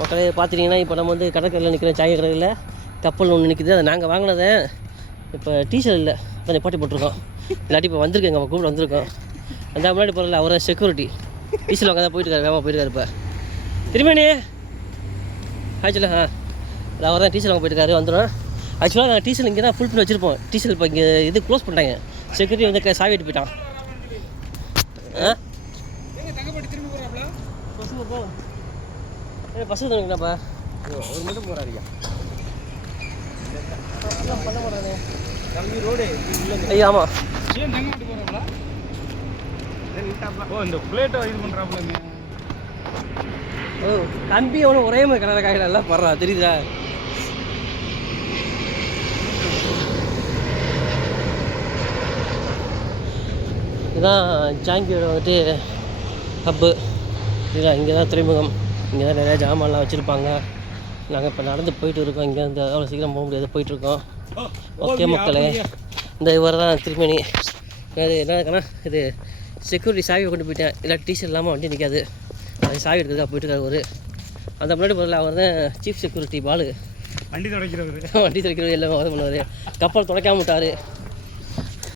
மக்களே பார்த்துட்டிங்கன்னா இப்போ நம்ம வந்து கடற்கரையில் நிற்கிற சாய கடையில் கப்பல் ஒன்று நிற்கிது. அதை நாங்கள் வாங்கினதை இப்போ டீசல் இல்லை கொஞ்சம் பாட்டி போட்டிருக்கோம். இல்லாட்டி இப்போ வந்திருக்கேங்க நம்ம கூப்பிட்டு வந்திருக்கோம். அந்த முன்னாடி போகிறல அவரை செக்யூரிட்டி டீசல் வாங்க தான் போயிட்டுருக்காரு. வேகமாக போயிட்டுருக்காரு. இப்போ திருமணி ஆக்சுவலாக அவர் தான் டீசல் வாங்க போயிட்டுருக்காரு. வந்துடும். ஆக்சுவலாக நாங்கள் டீசல் இங்கே தான் ஃபுல் பண்ணி வச்சுருப்போம். டீசல் இப்போ இங்கே இது க்ளோஸ் பண்ணிட்டாங்க. செக்யூரிட்டி வந்து சாவி எடுத்து போயிட்டான். பசங்க தானுங்கண்ணாப்பா ஒரு மட்டும் போகிறாருயா பண்ண போகிறானே கம்மி ரோடு ஐயா. ஆமாம். ஏன் தங்க மாட்டி போகிறாங்களா? ஓ இந்த பிளேட்டை இது பண்ணுறாப்புலங்க. ஓ கம்பி எவ்வளோ ஒரே மாதிரி கலர் காய்கறி எல்லாம் படுறா தெரியுதா? இதுதான் ஜாங்கியோட வந்துட்டு ஹப்பு. இதுதான் இங்கே தான் துறைமுகம். இங்கே தான் நிறையா ஜாமான்லாம் வச்சுருப்பாங்க. நாங்கள் இப்போ நடந்து போயிட்டு இருக்கோம். இங்கே வந்து அவ்வளோ சீக்கிரம் போக முடியாது, போயிட்டுருக்கோம். ஓகே மக்களே, இந்த இவர் தான் திருமணி. அது என்ன இருக்குன்னா இது செக்யூரிட்டி சாவியை கொண்டு போயிட்டேன். இல்லை டீசல் இல்லாமல் வண்டி நிற்காது. அது சாவி எடுக்கிறதுக்காக போயிட்டுருக்காரு ஒரு. அந்த முன்னாடி போகிறல அவர் தான் சீஃப் செக்யூரிட்டி பாலு. வண்டி துடைக்கிறவர் வண்டி துடைக்கிறவர் எல்லாமே அவர் பண்ணுவார். கப்பல் துடைக்காம விட்டார்.